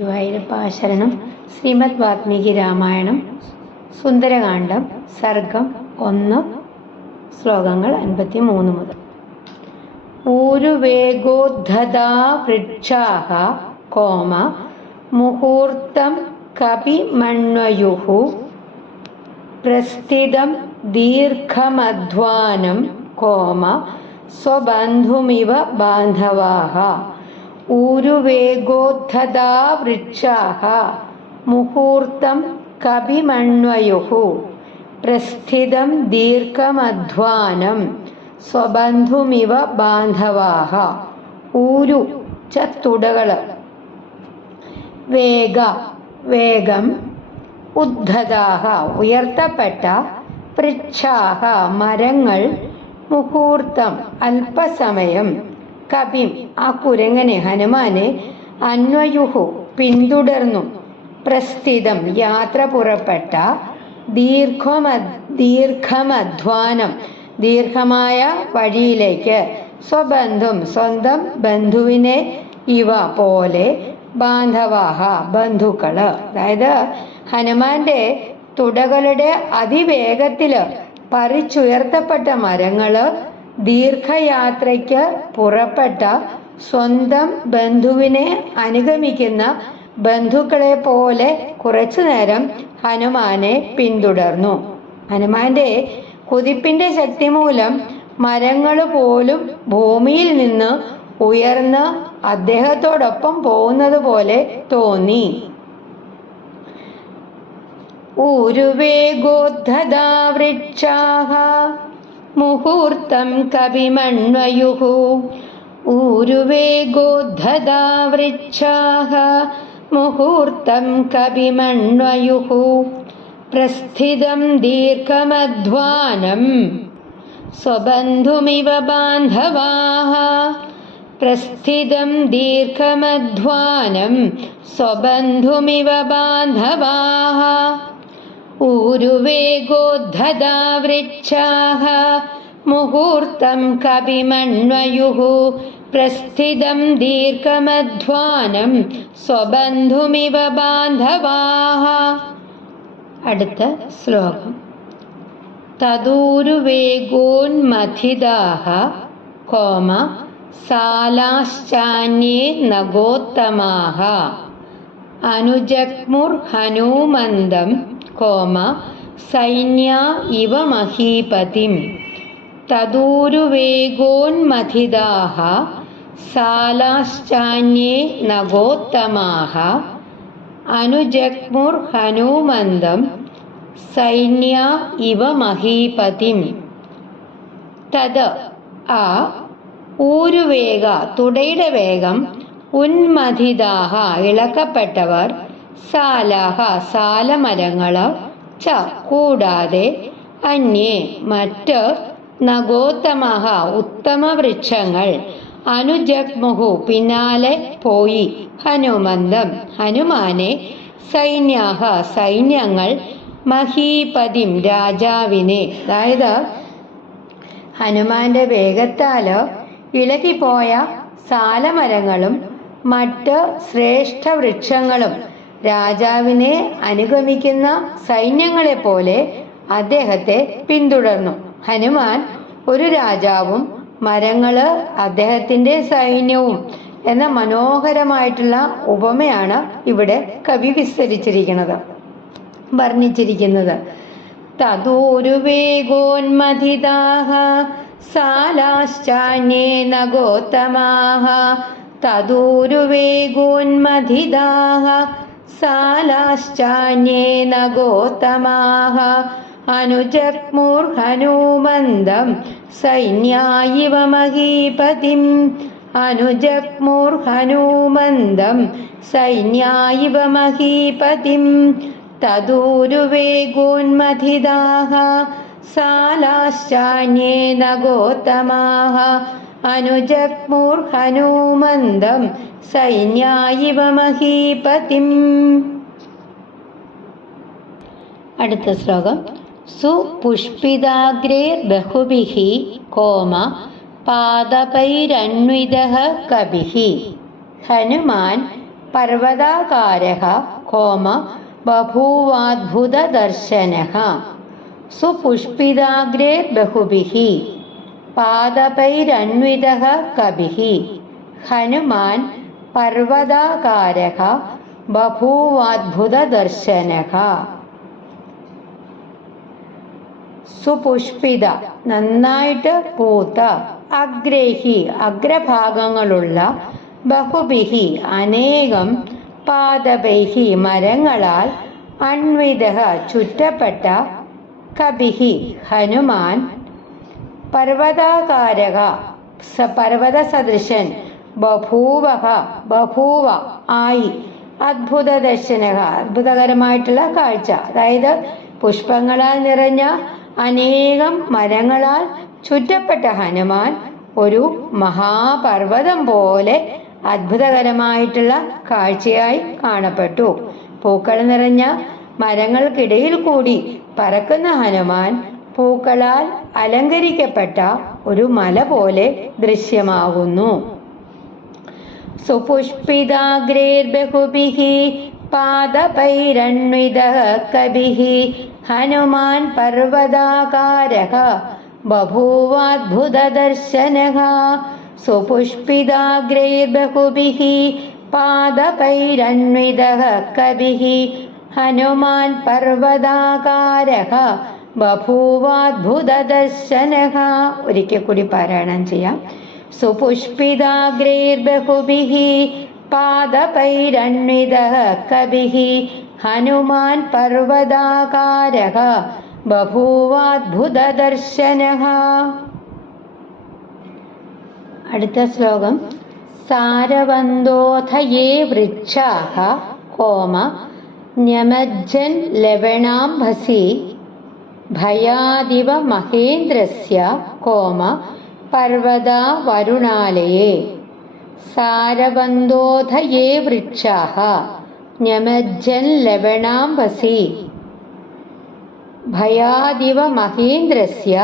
ഗുരുവായൂരപ്പ ശരണം. ശ്രീമദ് വാൽമീകി രാമായണം സുന്ദരകാന്ഡം സർഗം 1 ശ്ലോകങ്ങൾ 53 മുതൽ. ഊരുവേഗോദ്ധതാ വൃക്ഷാഃ കോമ മുഹൂർത്തം കപിമണ്വയുഃ പ്രസ്ഥിതം ദീർഘമധ്വാനം കോമ സ്വബന്ധുമിവ ബാന്ധവാഃ. ഊരുവേഗോദ്ധതാ വൃക്ഷാഃ മുഹൂർത്തം കപിമണ്വയുഃ പ്രസ്ഥിതം ദീർഘമധ്വാനം സ്വബന്ധുമിവ ബാന്ധവാഃ. ഊരു തുടകൾ, വേഗ വേഗം, ഉദ്ധതാഃ ഉയർത്തപ്പെട്ട, വൃക്ഷാഃ മരങ്ങൾ, മുഹൂർത്തം അല്പസമയം, കപിം ആ കുരങ്ങനെ ഹനുമാനെ, അന്വയുഹു പിന്തുടർന്നു, പ്രസ്ഥിതം യാത്ര പുറപ്പെട്ട, ദീർഘമധ്വാനം ദീർഘമായ വഴിയിലേക്ക്, സ്വബന്ധും സ്വന്തം ബന്ധുവിനെ ഇവ പോലെ, ബാന്ധവാഹ ബന്ധുക്കള്. അതായത് ഹനുമാന്റെ തുടകളുടെ അതിവേഗത്തില് പറിച്ചുയർത്തപ്പെട്ട മരങ്ങള് ദീർഘയാത്രയ്ക്ക് പുറപ്പെട്ട സ്വന്തം ബന്ധുവിനെ അനുഗമിക്കുന്ന ബന്ധുക്കളെ പോലെ കുറച്ചു നേരം ഹനുമാനെ പിന്തുടർന്നു. ഹനുമാന്റെ കുതിപ്പിന്റെ ശക്തി മൂലം മരങ്ങൾ പോലും ഭൂമിയിൽ നിന്ന് ഉയർന്ന് അദ്ദേഹത്തോടൊപ്പം പോകുന്നത് പോലെ തോന്നി. ഊരുവേഗോദ്ധതാ വൃക്ഷാഃ മുഹൂർത്തം കപിമണ്വയുഃ. ഊരുവേഗോദ്ധതാ വൃക്ഷാഃ മുഹൂർത്തം കപിമണ്വയുഃ പ്രസ്ഥിതം ദീർഘമധ്വാനം സ്വബന്ധുമിവ ബാന്ധവാഃ. പ്രസ്ഥിതം ദീർഘമധ്വാനം സ്വബന്ധുമിവ ബാന്ധവാഃ. ഊരുവേഗോദ്ധതാ വൃക്ഷാഃ മുഹൂർത്തം കപിമണ്വയുഃ പ്രസ്ഥിതം ദീർഘമധ്വാനം സ്വബന്ധുമിവ ബാന്ധവാഃ. അടുത്ത ശ്ലോകം. തദൂരുവേഗോന്മഥിതാഃ കോമ സാലാശ്ചാന്യേ നഗോത്തമാഃ അനുജഗ്മുർഹനൂമന്തം കോമ സൈന്യാ ഇവ മഹീപതിം. തദൂരുവേഗോന്മഥിതാഃ സാലാശ്ചാന്യേ നഗോത്തമാഃ അനുജഗ്മുർഹനൂമന്തം സൈന്യാ ഇവ മഹീപതിം. തത് ആ ഊരുവേഗ തുടയുടെ വേഗം, ഉന്മഥിതാഃ ഇളക്കപ്പെട്ടവർ, സാലാഹ സാലമരങ്ങള്, ച കൂടാതെ, അന്യേ മറ്റ്, നഗോത്തമഃ ഉത്തമ വൃക്ഷങ്ങൾ, അനുജഗ്മുഹു പിന്നാലെ പോയി, ഹനുമന്തം ഹനുമാനെ, സൈന്യാഹ സൈന്യങ്ങൾ, മഹീപതിം രാജാവിനെ. അതായത് ഹനുമാന്റെ വേഗത്താല് ഇളകിപ്പോയ സാലമരങ്ങളും മറ്റ് ശ്രേഷ്ഠ വൃക്ഷങ്ങളും രാജാവിനെ അനുഗമിക്കുന്ന സൈന്യങ്ങളെ പോലെ അദ്ദേഹത്തെ പിന്തുടർന്നു. ഹനുമാൻ ഒരു രാജാവും മരങ്ങള് അദ്ദേഹത്തിന്റെ സൈന്യവും എന്ന മനോഹരമായിട്ടുള്ള ഉപമയാണ് ഇവിടെ കവി വിസ്തരിച്ചിരിക്കുന്നത്, വർണ്ണിച്ചിരിക്കുന്നത്. തദൂരുവേഗോന്മഥിതാഃ സാലാശ്ചാന്യേ നഗോത്തമാഃ. തദൂരുവേഗോന്മഥിതാഃ സാലാശ്ചാന്യേ നഗോത്തമാഃ അനുജഗ്മുർഹനൂമന്തം സൈന്യാ ഇവ മഹീപതിം. അനുജഗ്മുർഹനൂമന്തം സൈന്യാ ഇവ മഹീപതിം. തദൂരുവേഗോന്മഥിതാഃ സാലാശ്ചാന്യേ നഗോത്തമാഃ അനുജഗ്മുർഹനൂമന്തം സൈന്യാ ഇവ മഹീപതിം. അടുത്ത ശ്ലോകം. സുപുഷ്പിതാഗ്രേ ബഹുഭിഃ കോമ പാദപൈരന്വിതഃ കപിഃ. ഹനുമാൻ पर्वताकारः कोम बभूवाद्भुतदर्शनः सुपुष्पिताग्रेर्बहुभिः पादपैरन्वितः कविः हनुमान् पर्वताकारः बभूवाद्भुतदर्शनः. സുപുഷ്പിത നന്നായിട്ട് പൂത്ത, അഗ്രേഹി അഗ്രഭാഗങ്ങളുള്ള, ബഹുഭിഹി അനേകം, പാദപൈഹി മരങ്ങളാൽ, അൺവിത ചുറ്റപ്പെട്ട, കപിഹി ഹനുമാൻ, പർവതാകാരക പർവത സദൃശൻ, ബഭൂവഹ ബഭൂവ ആയി, അദ്ഭുത ദർശനക അത്ഭുതകരമായിട്ടുള്ള കാഴ്ച. അതായത് പുഷ്പങ്ങളാൽ നിറഞ്ഞ അനേകം മരങ്ങളാൽ ചുറ്റപ്പെട്ട ഹനുമാൻ ഒരു മഹാപർവ്വതം പോലെ അത്ഭുതകരമായിട്ടുള്ള കാഴ്ചയായി കാണപ്പെട്ടു. പൂക്കൾ നിറഞ്ഞ മരങ്ങൾക്കിടയിൽ കൂടി പറക്കുന്ന ഹനുമാൻ പൂക്കളാൽ അലങ്കരിക്കപ്പെട്ട ഒരു മല പോലെ ദൃശ്യമാകുന്നു. സുപുഷ്പിതാഗ്രേർബഹുഭിഃ പാദപൈരണ്വിതഃ കവിഃ ഹനുമാൻ പർവതാകാരഃ ബഭൂവാദ്ഭുതദർശനഃ. സുപുഷ്പിതാഗ്രേർബഹുഭിഃ പാദപൈരണ്വിതഃ കവിഃ ഹനുമാൻ പർവതാകാരഃ ബഭൂവാദ്ഭുതദർശനഃ. ഒരിക്കൽ കൂടി പാരായണം ചെയ്യാം. സുപുഷ്പിതാഗ്രേർബഹുഭിഃ പാദപൈരണ്വിതഃ കവിഃ ഹനുമാൻ പർവതാകാരഃ ബഭൂവാദ്ഭുതദർശനഃ. അടുത്ത ശ്ലോകം. സാരവന്തോധയേ വൃക്ഷാഃ കോമ ന്യമജ്ജൻ ലവണാംഭസി ഭയാദിവ മഹേന്ദ്രസ്യ കോമ പർവതാ വരുണാലയേ. സാരവന്തോധയേ വൃക്ഷാഃ ന്യമജ്ജൻ ലവണാംഭസി ഭയാദിവ മഹേന്ദ്രസ്യ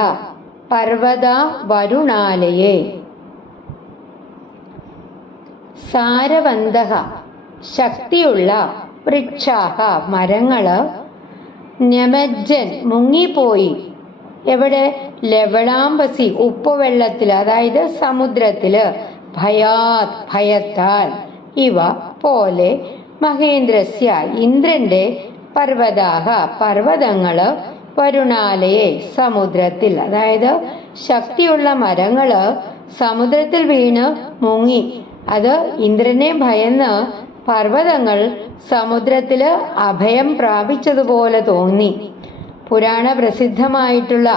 പർവതാ വരുണാലയേ. സാരവന്തഃ ശക്തിയുള്ള, വൃക്ഷാഃ മരങ്ങള്, ന്യമജ്ജൻ മുങ്ങിപ്പോയി. എവിടെ? ലവണാംബസി ഉപ്പുവെള്ളത്തിൽ, അതായത് സമുദ്രത്തില്, ഭയാത് ഭയത്താൽ, ഇവ പോലെ, മഹേന്ദ്രസ്യ ഇന്ദ്രന്റെ, പർവതാഹ പർവതങ്ങള്, വരുണാലയെ സമുദ്രത്തിൽ, അതായത് ശക്തിയുള്ള മരങ്ങള് സമുദ്രത്തിൽ വീണ് മുങ്ങി. അത് ഇന്ദ്രനെ ഭയന്ന് പർവതങ്ങൾ സമുദ്രത്തില് അഭയം പ്രാപിച്ചതുപോലെ തോന്നി. പുരാണ പ്രസിദ്ധമായിട്ടുള്ള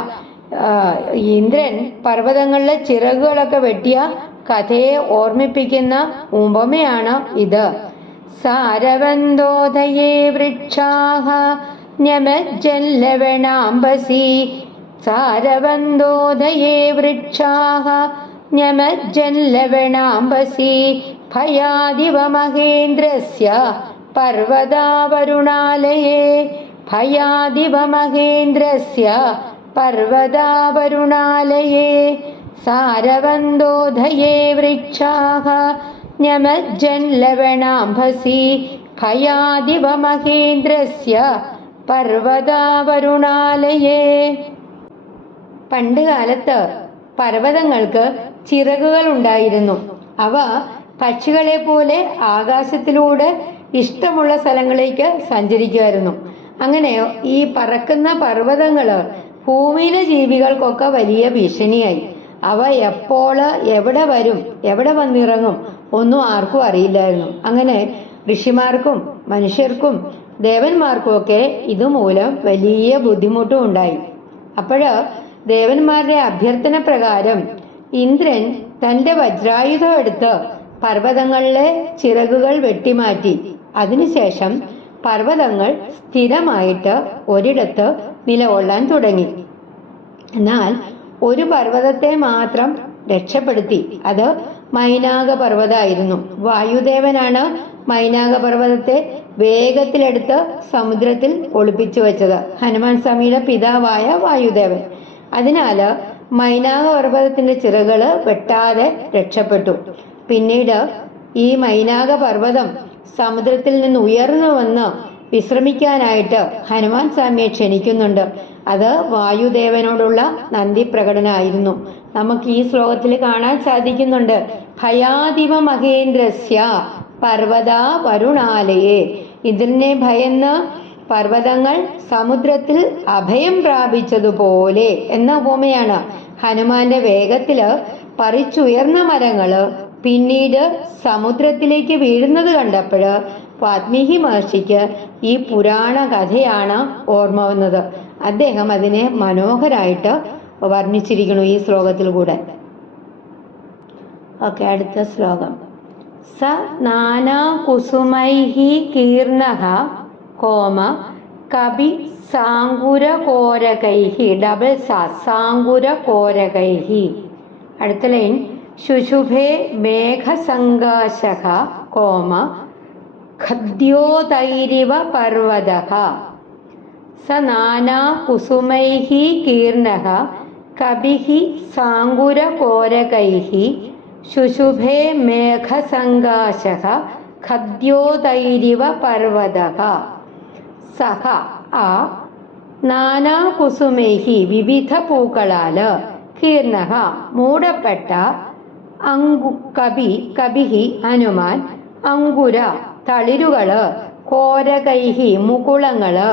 ഇന്ദ്രൻ പർവ്വതങ്ങളിലെ ചിറകുകളൊക്കെ വെട്ടിയ കഥയെ ഓർമ്മിപ്പിക്കുന്ന ഉപമയാണ് ഇത്. സാരവന്തോദയേ വൃക്ഷാഃ ന്യമജ്ജൻ ലവണാംബസി. സാരവന്തോദയേ വൃക്ഷാഃ ന്യമജ്ജൻ ലവണാംബസി ഭയാദിവ മഹേന്ദ്രസ്യ പർവതാ വരുണാലയേ. ഭയാദിവ മഹേന്ദ്രസ്യ പർവതാ വരുണാലയേ. സാരവന്തോധയേ വൃക്ഷാഃ ന്യമജ്ജൻ ലവണാംഭസി ഭയാദിവ മഹേന്ദ്രസ്യ പർവതാ വരുണാലയേ. പണ്ട് കാലത്ത് പർവ്വതങ്ങൾക്ക് ചിറകുകൾ ഉണ്ടായിരുന്നു. അവ പക്ഷികളെ പോലെ ആകാശത്തിലൂടെ ഇഷ്ടമുള്ള സ്ഥലങ്ങളിലേക്ക് സഞ്ചരിക്കുമായിരുന്നു. അങ്ങനെ ഈ പറക്കുന്ന പർവ്വതങ്ങള് ഭൂമിയിലെ ജീവികൾക്കൊക്കെ വലിയ ഭീഷണിയായി. അവ എപ്പോൾ എവിടെ വരും, എവിടെ വന്നിറങ്ങും ഒന്നും ആർക്കും അറിയില്ലായിരുന്നു. അങ്ങനെ ഋഷിമാർക്കും മനുഷ്യർക്കും ദേവന്മാർക്കും ഒക്കെ ഇതുമൂലം വലിയ ബുദ്ധിമുട്ടും ഉണ്ടായി. അപ്പോഴ് ദേവന്മാരുടെ അഭ്യർത്ഥന പ്രകാരം ഇന്ദ്രൻ തന്റെ വജ്രായുധം എടുത്ത് പർവ്വതങ്ങളിലെ ചിറകുകൾ വെട്ടിമാറ്റി. അതിനുശേഷം പർവ്വതങ്ങൾ സ്ഥിരമായിട്ട് ഒരിടത്ത് നിലകൊള്ളാൻ തുടങ്ങി. എന്നാൽ ഒരു പർവ്വതത്തെ മാത്രം രക്ഷപ്പെടുത്തി. അത് മൈനാക പർവ്വതമായിരുന്നു. വായുദേവനാണ് മൈനാക പർവ്വതത്തെ വേഗത്തിലെടുത്ത് സമുദ്രത്തിൽ ഒളിപ്പിച്ചു വെച്ചത്, ഹനുമാൻ സ്വാമിയുടെ പിതാവായ വായുദേവൻ. അതിനാല് മൈനാക പർവ്വതത്തിന്റെ ചിറകുകള് വെട്ടാതെ രക്ഷപ്പെട്ടു. പിന്നീട് ഈ മൈനാക പർവ്വതം സമുദ്രത്തിൽ നിന്ന് ഉയർന്നു വന്ന് വിശ്രമിക്കാനായിട്ട് ഹനുമാൻ സ്വാമിയെ ക്ഷണിക്കുന്നുണ്ട്. അത് വായുദേവനോടുള്ള നന്ദി പ്രകടനമായിരുന്നു. നമുക്ക് ഈ ശ്ലോകത്തിൽ കാണാൻ സാധിക്കുന്നുണ്ട്. ഭയാദിവ മഹേന്ദ്രസ്യ പർവ്വതാ വരുണാലയെ. ഇതിനെ ഭയന്ന് പർവ്വതങ്ങൾ സമുദ്രത്തിൽ അഭയം പ്രാപിച്ചതുപോലെ എന്ന ഉപമയാണ്. ഹനുമാന്റെ വേഗത്തില് പറിച്ചുയർന്ന മരങ്ങള് പിന്നീട് സമുദ്രത്തിലേക്ക് വീഴുന്നത് കണ്ടപ്പോഴ് വാത്മീകി മഹർഷിക്ക് ഈ പുരാണ കഥയാണ് ഓർമ്മ വന്നത്. അദ്ദേഹം അതിനെ മനോഹരായിട്ട് വർണ്ണിച്ചിരിക്കുന്നു ഈ ശ്ലോകത്തിൽ കൂടെ. ഓക്കെ, അടുത്ത ശ്ലോകം. സ നാനാ കുസുമൈഹി കീർണഃ കോമ കവി സാങ്കുര കോരകൈഹി. ഡബിൾ സാങ്കുര കോരകൈഹി. അടുത്ത ലൈൻ. ശുശുഭേ മേഘസങ്കാശഃ കോമ ഖദ്യോതൈരിവ പർവ്വതഃ. സ നാനാ കുസുമൈഹി കീർണഃ കവിഃ സാങ്കുര കോരകൈഃ ശുശുഭേ മേഘസങ്കാശഃ ഖദ്യോതൈരിവ പർവ്വതഃ. സഹ ആ നാനാ കുസുമൈഹി വിവിധ പൂക്കളാല് കീർണഃ മൂടപ്പെട്ട കവിഃ ഹനുമാൻ അങ്കുര തളിരുകള് കോരകൈഹി മുകുളങ്ങള്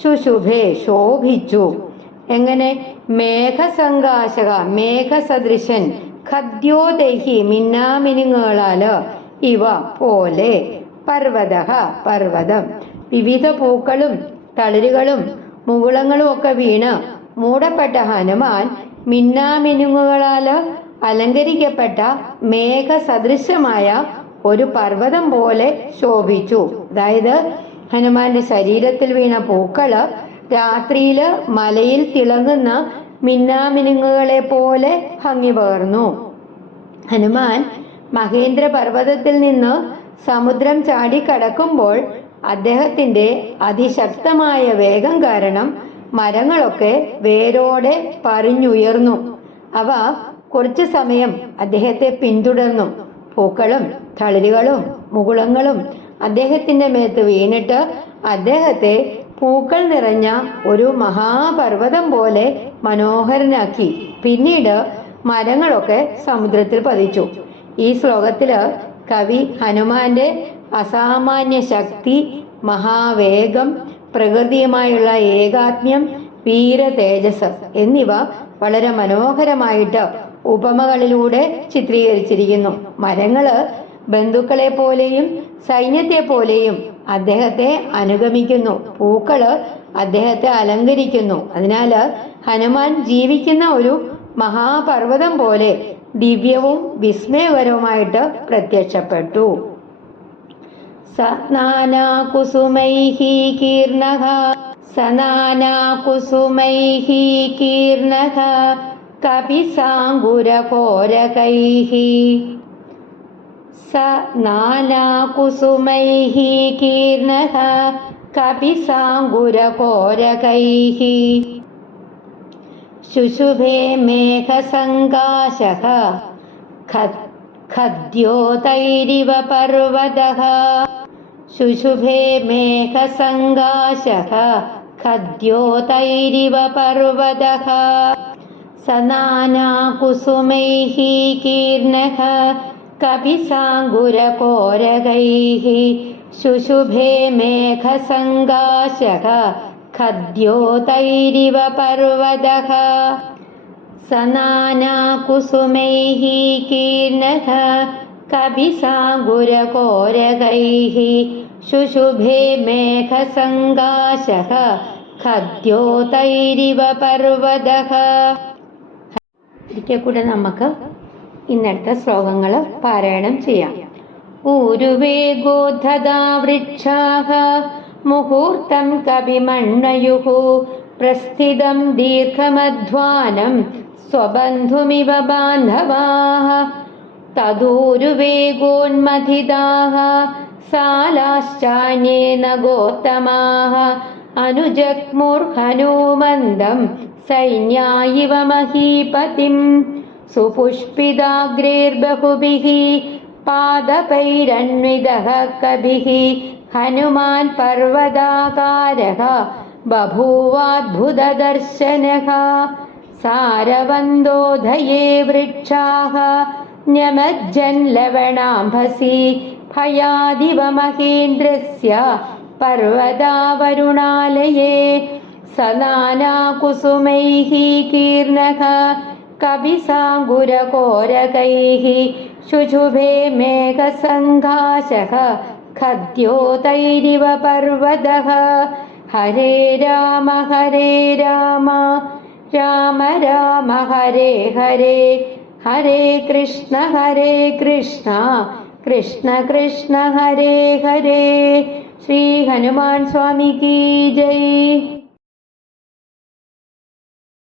ശുശുഭേ ശോഭിച്ചു. എങ്ങനെ? മേഘസങ്കാശക മേഘസദൃശൻ ഖദ്യോതൈഹി മിന്നാമിനുങ്ങളാല് ഇവ പോലെ പർവ്വതഃ പർവ്വതം. വിവിധ പൂക്കളും തളിരുകളും മുകുളങ്ങളും ഒക്കെ വീണ് മൂടപ്പെട്ട ഹനുമാൻ മിന്നാമിനുങ്ങളാല് അലങ്കരിക്കപ്പെട്ട മേഘസദൃശമായ ഒരു പർവ്വതം പോലെ ശോഭിച്ചു. അതായത് ഹനുമാന്റെ ശരീരത്തിൽ വീണ പൂക്കള് രാത്രിയില് മലയിൽ തിളങ്ങുന്ന മിന്നാമിനുങ്ങളെ പോലെ ഭംഗി പകർന്നു. ഹനുമാൻ മഹേന്ദ്ര പർവ്വതത്തിൽ നിന്ന് സമുദ്രം ചാടിക്കടക്കുമ്പോൾ അദ്ദേഹത്തിന്റെ അതിശക്തമായ വേഗം കാരണം മരങ്ങളൊക്കെ വേരോടെ പറിഞ്ഞുയർന്നു. അവ കുറച്ചു സമയം അദ്ദേഹത്തെ പിന്തുടർന്നു. പൂക്കളും തളിരുകളും മുകുളങ്ങളും അദ്ദേഹത്തിന്റെ മേത്ത് വീണിട്ട് അദ്ദേഹത്തെ പൂക്കൾ നിറഞ്ഞ ഒരു മഹാപർവ്വതം പോലെ മനോഹരനാക്കി. പിന്നീട് മരങ്ങളൊക്കെ സമുദ്രത്തിൽ പതിച്ചു. ഈ ശ്ലോകത്തില് കവി ഹനുമാന്റെ അസാമാന്യ ശക്തി, മഹാവേഗം, പ്രകൃതിയുമായുള്ള ഏകാത്മ്യം, വീര തേജസ് എന്നിവ വളരെ മനോഹരമായിട്ട് ഉപമകളിലൂടെ ചിത്രീകരിച്ചിരിക്കുന്നു. മരങ്ങള് ബന്ധുക്കളെ പോലെയും സൈന്യത്തെ പോലെയും അദ്ദേഹത്തെ അനുഗമിക്കുന്നു. പൂക്കള് അദ്ദേഹത്തെ അലങ്കരിക്കുന്നു. അതിനാല് ഹനുമാൻ ജീവിക്കുന്ന ഒരു മഹാപർവ്വതം പോലെ ദിവ്യവും വിസ്മയകരവുമായിട്ട് പ്രത്യക്ഷപ്പെട്ടു. സ നാനാ കുസുമൈഹി കീർണഃ സ നാനാ കുസുമൈഹി കീർണഃ കപി സാങ്കുര കോരകൈഃ. സ നാനാ കുസുമൈഹി കീർണഃ കപി സാങ്കുര കോരകൈഃ ശുശുഭേ മേഘസങ്കാശഃ ഖദ്യോതൈരിവ പർവ്വതഃ. ശുശുഭേ മേഘസങ്കാശഃ ഖദ്യോതൈരിവ പർവ്വതഃ. സ നാനാ കുസുമൈഃ കീർണഃ കപി സാങ്കുര കോരകൈഃ ശുശുഭേ മേഘസങ്കാശഃ ഖദ്യോതൈരിവ പർവ്വതഃ. സ നാനാ കുസുമൈഃ കീർണഃ കപി സാങ്കുര കോരകൈഃ ശുശുഭേ മേഘസങ്കാശഃ ഖദ്യോതൈരിവ പർവ്വതഃ. ഒരിക്കൽ കൂടെ നമുക്ക് ഇന്നത്തെ ശ്ലോകങ്ങൾ പാരായണം ചെയ്യാം. ഊരുവേഗോധദാ വൃക്ഷാഃ മുഹൂർത്തം കവിമണ്ണയുഃ പ്രസ്ഥിതം ദീർഘമധ്വാനം സ്വബന്ധുമിവ ബാന്ധവാഃ. തദൂരുവേഗോന്മഥിതാഃ സാലാശ്ചാന്യേന ഗോത്തമാഃ അനുജഗ്മുർഹനൂമന്ദം സൈന്യായിവ മഹീപതിം. സുപുഷ്പിതാഗ്രൈർബഹുഭിഃ പാദപൈരണ്വിതഃ കവിഃ ഹനുമാൻ പർവതാകാരഃ ബഭൂവാദ്ഭുതദർശനഃ സാരവന്തോധയേ വൃക്ഷാഃ ന്യമജ്ജൻ ലവണാംഭസി ഭയാദിവ മഹേന്ദ്രസ്യ പർവതാവരുണാലയേ സനാനാകുസുമൈഃ കീർണഃ കവിസാങ്കുരകോരകൈഃ ശുശുഭേ മേഘസംഘാശഃ ഖദ്യോതൈരിവ പർവതഃ ഹരേ രാമ രാമ രാമ ഹരേ ഹരേ ഹരേ കൃഷ്ണ കൃഷ്ണ കൃഷ്ണ ഹരേ ഹരേ. ശ്രീ ഹനുമാൻ സ്വാമി കീ ജയ്.